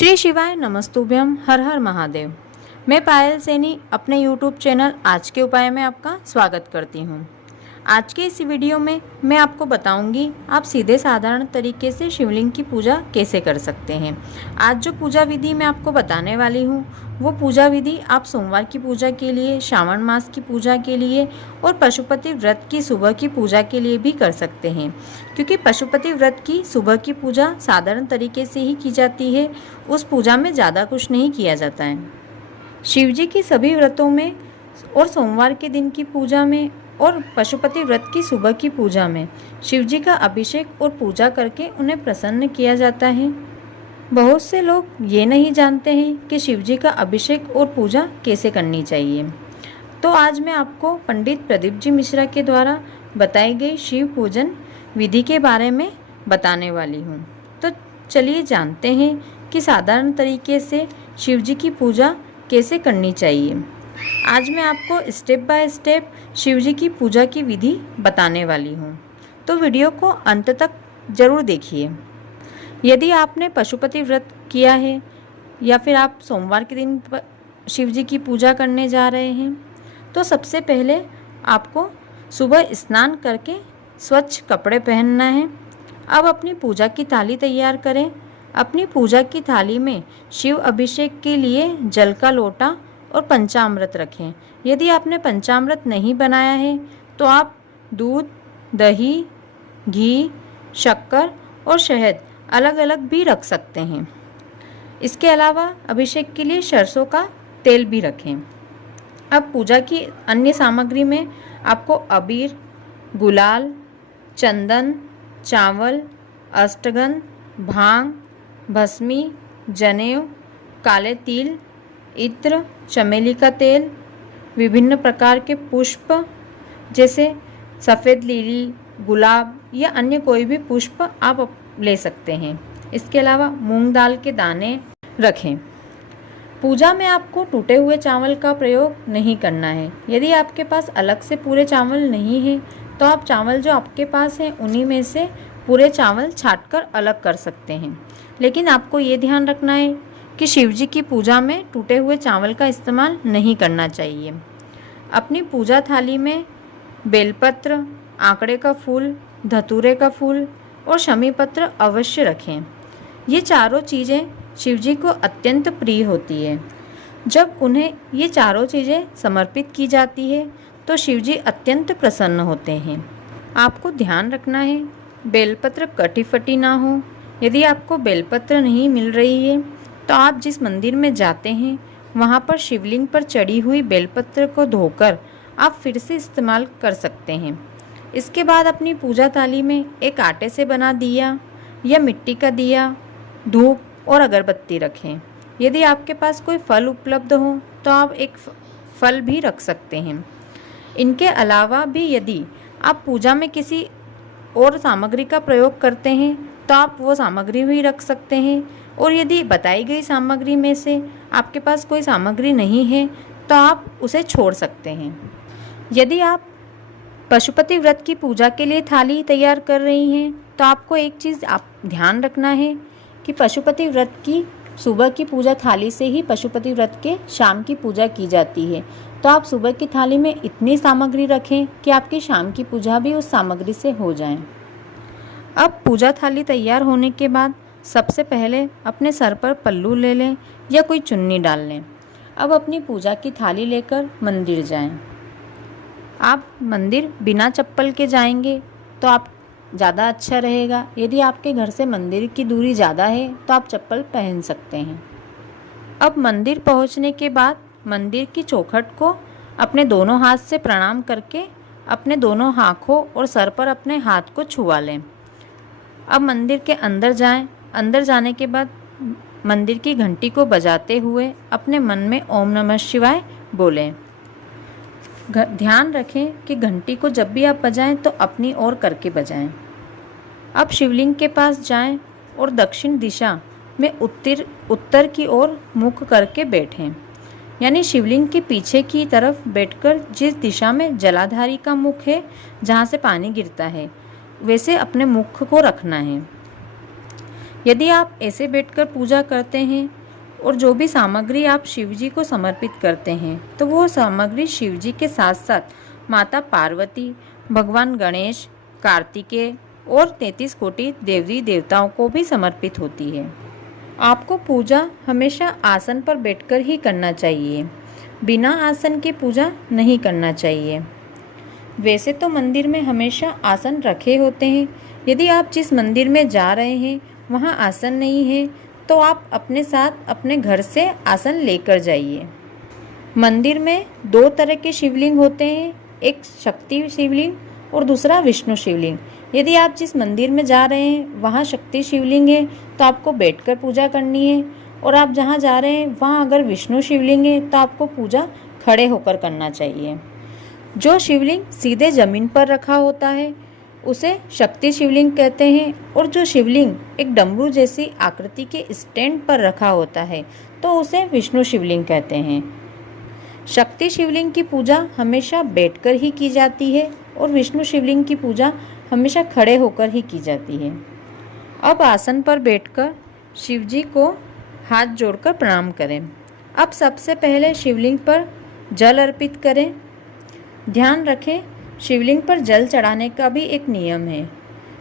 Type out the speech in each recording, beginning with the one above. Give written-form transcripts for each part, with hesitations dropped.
श्री शिवाय नमस्तुभ्यम, हर हर महादेव। मैं पायल सैनी अपने यूट्यूब चैनल आज के उपाय में आपका स्वागत करती हूँ। आज के इस वीडियो में मैं आपको बताऊंगी आप सीधे साधारण तरीके से शिवलिंग की पूजा कैसे कर सकते हैं। आज जो पूजा विधि मैं आपको बताने वाली हूँ वो पूजा विधि आप सोमवार की पूजा के लिए, श्रावण मास की पूजा के लिए और पशुपति व्रत की सुबह की पूजा के लिए भी कर सकते हैं, क्योंकि पशुपति व्रत की सुबह की पूजा साधारण तरीके से ही की जाती है। उस पूजा में ज़्यादा कुछ नहीं किया जाता है। शिव जी की सभी व्रतों में और सोमवार के दिन की पूजा में और पशुपति व्रत की सुबह की पूजा में शिव जी का अभिषेक और पूजा करके उन्हें प्रसन्न किया जाता है। बहुत से लोग ये नहीं जानते हैं कि शिव जी का अभिषेक और पूजा कैसे करनी चाहिए। तो आज मैं आपको पंडित प्रदीप जी मिश्रा के द्वारा बताई गई शिव पूजन विधि के बारे में बताने वाली हूँ। तो चलिए जानते हैं कि साधारण तरीके से शिव जी की पूजा कैसे करनी चाहिए। आज मैं आपको स्टेप बाय स्टेप शिव जी की पूजा की विधि बताने वाली हूँ, तो वीडियो को अंत तक ज़रूर देखिए। यदि आपने पशुपति व्रत किया है या फिर आप सोमवार के दिन शिव जी की पूजा करने जा रहे हैं, तो सबसे पहले आपको सुबह स्नान करके स्वच्छ कपड़े पहनना है। अब अपनी पूजा की थाली तैयार करें। अपनी पूजा की थाली में शिव अभिषेक के लिए जल का लोटा और पंचामृत रखें। यदि आपने पंचामृत नहीं बनाया है तो आप दूध, दही, घी, शक्कर और शहद अलग अलग भी रख सकते हैं। इसके अलावा अभिषेक के लिए सरसों का तेल भी रखें। अब पूजा की अन्य सामग्री में आपको अबीर, गुलाल, चंदन, चावल, अष्टगंध, भांग, भस्मी, जनेऊ, काले तिल, इत्र, चमेली का तेल, विभिन्न प्रकार के पुष्प जैसे सफ़ेद लिली, गुलाब या अन्य कोई भी पुष्प आप ले सकते हैं। इसके अलावा मूंग दाल के दाने रखें। पूजा में आपको टूटे हुए चावल का प्रयोग नहीं करना है। यदि आपके पास अलग से पूरे चावल नहीं है तो आप चावल जो आपके पास हैं उन्हीं में से पूरे चावल छांटकर अलग कर सकते हैं। लेकिन आपको ये ध्यान रखना है कि शिव जी की पूजा में टूटे हुए चावल का इस्तेमाल नहीं करना चाहिए। अपनी पूजा थाली में बेलपत्र, आंकड़े का फूल, धतूरे का फूल और शमी पत्र अवश्य रखें। ये चारों चीज़ें शिव जी को अत्यंत प्रिय होती है। जब उन्हें ये चारों चीज़ें समर्पित की जाती है तो शिव जी अत्यंत प्रसन्न होते हैं। आपको ध्यान रखना है बेलपत्र कटी फटी ना हो। यदि आपको बेलपत्र नहीं मिल रही है तो आप जिस मंदिर में जाते हैं वहाँ पर शिवलिंग पर चढ़ी हुई बेलपत्र को धोकर आप फिर से इस्तेमाल कर सकते हैं। इसके बाद अपनी पूजा थाली में एक आटे से बना दिया या मिट्टी का दिया, धूप और अगरबत्ती रखें। यदि आपके पास कोई फल उपलब्ध हो तो आप एक फल भी रख सकते हैं। इनके अलावा भी यदि आप पूजा में किसी और सामग्री का प्रयोग करते हैं तो आप वो सामग्री भी रख सकते हैं। और यदि बताई गई सामग्री में से आपके पास कोई सामग्री नहीं है तो आप उसे छोड़ सकते हैं। यदि आप पशुपति व्रत की पूजा के लिए थाली तैयार कर रही हैं तो आपको एक चीज़ आप ध्यान रखना है कि पशुपति व्रत की सुबह की पूजा थाली से ही पशुपति व्रत के शाम की पूजा की जाती है। तो आप सुबह की थाली में इतनी सामग्री रखें कि आपकी शाम की पूजा भी उस सामग्री से हो जाए। अब पूजा थाली तैयार होने के बाद सबसे पहले अपने सर पर पल्लू ले लें या कोई चुन्नी डाल लें। अब अपनी पूजा की थाली लेकर मंदिर जाएं। आप मंदिर बिना चप्पल के जाएंगे तो आप ज़्यादा अच्छा रहेगा। यदि आपके घर से मंदिर की दूरी ज़्यादा है तो आप चप्पल पहन सकते हैं। अब मंदिर पहुंचने के बाद मंदिर की चौखट को अपने दोनों हाथ से प्रणाम करके अपने दोनों आँखों और सर पर अपने हाथ को छुआ लें। अब मंदिर के अंदर जाएं। अंदर जाने के बाद मंदिर की घंटी को बजाते हुए अपने मन में ओम नमः शिवाय बोलें। ध्यान रखें कि घंटी को जब भी आप बजाएं तो अपनी ओर करके बजाएं। अब शिवलिंग के पास जाएं और दक्षिण दिशा में उत्तर की ओर मुख करके बैठें। यानी शिवलिंग के पीछे की तरफ बैठकर जिस दिशा में जलाधारी का मुख है, जहाँ से पानी गिरता है, वैसे अपने मुख को रखना है। यदि आप ऐसे बैठकर पूजा करते हैं और जो भी सामग्री आप शिव जी को समर्पित करते हैं तो वो सामग्री शिव जी के साथ साथ माता पार्वती, भगवान गणेश, कार्तिकेय और 33 कोटि देवी देवताओं को भी समर्पित होती है। आपको पूजा हमेशा आसन पर बैठकर ही करना चाहिए, बिना आसन के पूजा नहीं करना चाहिए। वैसे तो मंदिर में हमेशा आसन रखे होते हैं। यदि आप जिस मंदिर में जा रहे हैं वहाँ आसन नहीं है तो आप अपने साथ अपने घर से आसन लेकर जाइए। मंदिर में 2 तरह के शिवलिंग होते हैं, एक शक्ति शिवलिंग और दूसरा विष्णु शिवलिंग। यदि आप जिस मंदिर में जा रहे हैं वहाँ शक्ति शिवलिंग है तो आपको बैठकर पूजा करनी है, और आप जहाँ जा रहे हैं वहाँ अगर विष्णु शिवलिंग है तो आपको पूजा खड़े होकर करना चाहिए। जो शिवलिंग सीधे ज़मीन पर रखा होता है उसे शक्ति शिवलिंग कहते हैं, और जो शिवलिंग एक डमरू जैसी आकृति के स्टैंड पर रखा होता है तो उसे विष्णु शिवलिंग कहते हैं। शक्ति शिवलिंग की पूजा हमेशा बैठकर ही की जाती है और विष्णु शिवलिंग की पूजा हमेशा खड़े होकर ही की जाती है। अब आसन पर बैठकर शिव जी को हाथ जोड़कर प्रणाम करें। अब सबसे पहले शिवलिंग पर जल अर्पित करें। ध्यान रखें, शिवलिंग पर जल चढ़ाने का भी एक नियम है।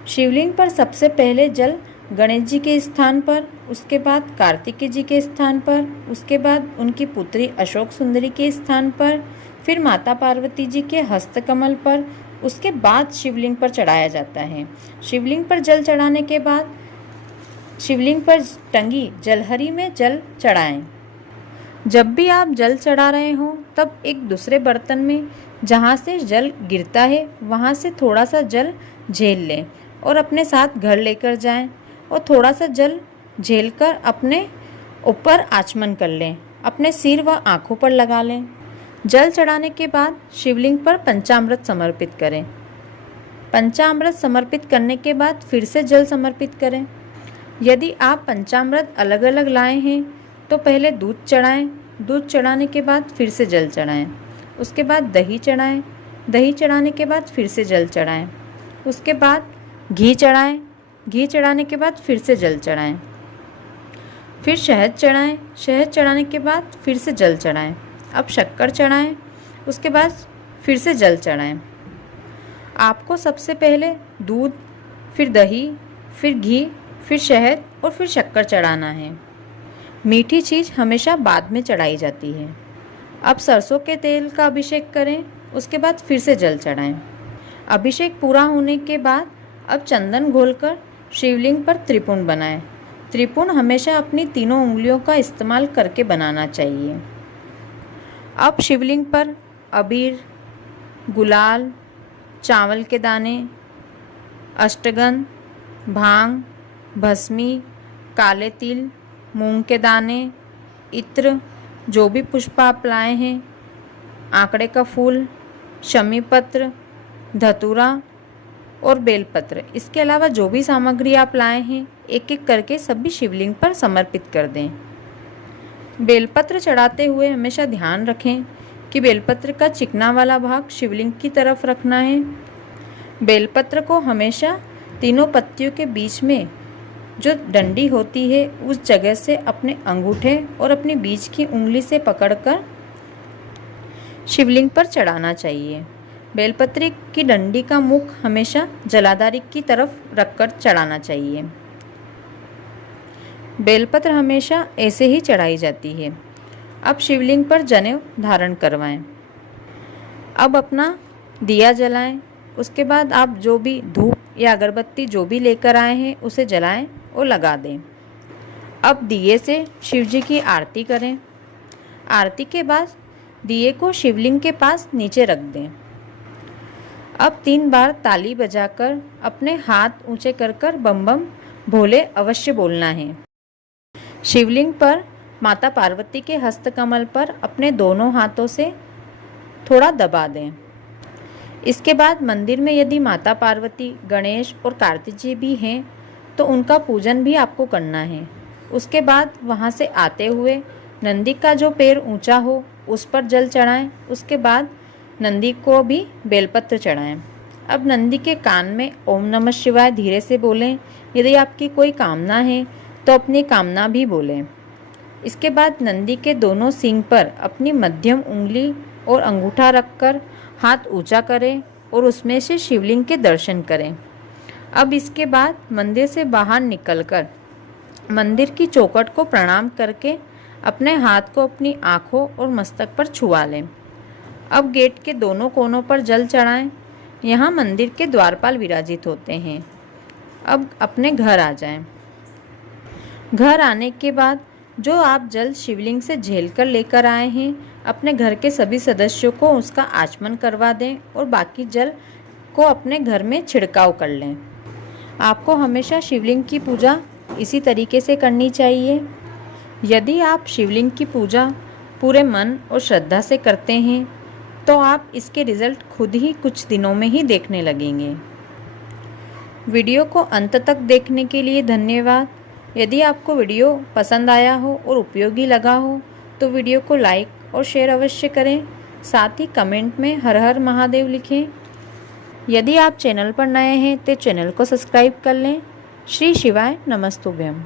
शिवलिंग पर सबसे पहले जल गणेश जी के स्थान पर, उसके बाद कार्तिकेय जी के स्थान पर, उसके बाद उनकी पुत्री अशोक सुंदरी के स्थान पर, फिर माता पार्वती जी के हस्तकमल पर, उसके बाद शिवलिंग पर चढ़ाया जाता है। शिवलिंग पर जल चढ़ाने के बाद शिवलिंग पर टंगी जलहरी में जल चढ़ाएं। जब भी आप जल चढ़ा रहे हों तब एक दूसरे बर्तन में जहाँ से जल गिरता है वहाँ से थोड़ा सा जल झेल लें और अपने साथ घर लेकर जाएं, और थोड़ा सा जल झेलकर अपने ऊपर आचमन कर लें, अपने सिर व आँखों पर लगा लें। जल चढ़ाने के बाद शिवलिंग पर पंचामृत समर्पित करें। पंचामृत समर्पित करने के बाद फिर से जल समर्पित करें। यदि आप पंचामृत अलग अलग लाए हैं तो पहले दूध चढ़ाएं, दूध चढ़ाने के बाद फिर से जल चढ़ाएं, उसके बाद दही चढ़ाएं, दही चढ़ाने के बाद फिर से जल चढ़ाएं, उसके बाद घी चढ़ाएं, घी चढ़ाने के बाद फिर से जल चढ़ाएं, फिर शहद चढ़ाएं, शहद चढ़ाने के बाद फिर से जल चढ़ाएं। अब शक्कर चढ़ाएं, उसके बाद फिर से जल चढ़ाएं। आपको सबसे पहले दूध, फिर दही, फिर घी, फिर शहद और फिर शक्कर चढ़ाना है। मीठी चीज़ हमेशा बाद में चढ़ाई जाती है। अब सरसों के तेल का अभिषेक करें, उसके बाद फिर से जल चढ़ाएं। अभिषेक पूरा होने के बाद अब चंदन घोलकर शिवलिंग पर त्रिपुंड बनाएं। त्रिपुंड हमेशा अपनी तीनों उंगलियों का इस्तेमाल करके बनाना चाहिए। अब शिवलिंग पर अबीर, गुलाल, चावल के दाने, अष्टगंध, भांग, भस्मी, काले तिल, मूंग के दाने, इत्र, जो भी पुष्प आप लाए हैं, आंकड़े का फूल, शमी पत्र, धतूरा और बेलपत्र, इसके अलावा जो भी सामग्री आप लाए हैं एक एक करके सभी शिवलिंग पर समर्पित कर दें। बेलपत्र चढ़ाते हुए हमेशा ध्यान रखें कि बेलपत्र का चिकना वाला भाग शिवलिंग की तरफ रखना है। बेलपत्र को हमेशा तीनों पत्तियों के बीच में जो डंडी होती है उस जगह से अपने अंगूठे और अपनी बीच की उंगली से पकड़कर शिवलिंग पर चढ़ाना चाहिए। बेलपत्र की डंडी का मुख हमेशा जलाधारी की तरफ रखकर चढ़ाना चाहिए। बेलपत्र हमेशा ऐसे ही चढ़ाई जाती है। अब शिवलिंग पर जनेऊ धारण करवाएं। अब अपना दिया जलाएं। उसके बाद आप जो भी धूप या अगरबत्ती जो भी लेकर आए हैं उसे जलाएं और लगा दें। अब दिए से शिव जी की आरती करें। आरती के बाद दिए को शिवलिंग के पास नीचे रख दें। अब 3 बार ताली बजाकर अपने हाथ ऊंचे कर कर बम बम भोले अवश्य बोलना है। शिवलिंग पर माता पार्वती के हस्तकमल पर अपने दोनों हाथों से थोड़ा दबा दें। इसके बाद मंदिर में यदि माता पार्वती, गणेश और कार्तिक जी भी हैं तो उनका पूजन भी आपको करना है। उसके बाद वहाँ से आते हुए नंदी का जो पैर ऊंचा हो उस पर जल चढ़ाएं। उसके बाद नंदी को भी बेलपत्र चढ़ाएं। अब नंदी के कान में ओम नमः शिवाय धीरे से बोलें। यदि आपकी कोई कामना है तो अपनी कामना भी बोलें। इसके बाद नंदी के दोनों सींग पर अपनी मध्यम उंगली और अंगूठा रखकर हाथ ऊंचा करें और उसमें से शिवलिंग के दर्शन करें। अब इसके बाद मंदिर से बाहर निकलकर मंदिर की चौखट को प्रणाम करके अपने हाथ को अपनी आँखों और मस्तक पर छुआ लें। अब गेट के दोनों कोनों पर जल चढ़ाएं। यहाँ मंदिर के द्वारपाल विराजित होते हैं। अब अपने घर आ जाएं। घर आने के बाद जो आप जल शिवलिंग से झेल कर लेकर आए हैं, अपने घर के सभी सदस्यों को उसका आचमन करवा दें और बाकी जल को अपने घर में छिड़काव कर लें। आपको हमेशा शिवलिंग की पूजा इसी तरीके से करनी चाहिए। यदि आप शिवलिंग की पूजा पूरे मन और श्रद्धा से करते हैं तो आप इसके रिज़ल्ट खुद ही कुछ दिनों में ही देखने लगेंगे। वीडियो को अंत तक देखने के लिए धन्यवाद। यदि आपको वीडियो पसंद आया हो और उपयोगी लगा हो तो वीडियो को लाइक और शेयर अवश्य करें। साथ ही कमेंट में हर हर महादेव लिखें। यदि आप चैनल पर नए हैं तो चैनल को सब्सक्राइब कर लें। श्री शिवाय नमस्तुभ्यम।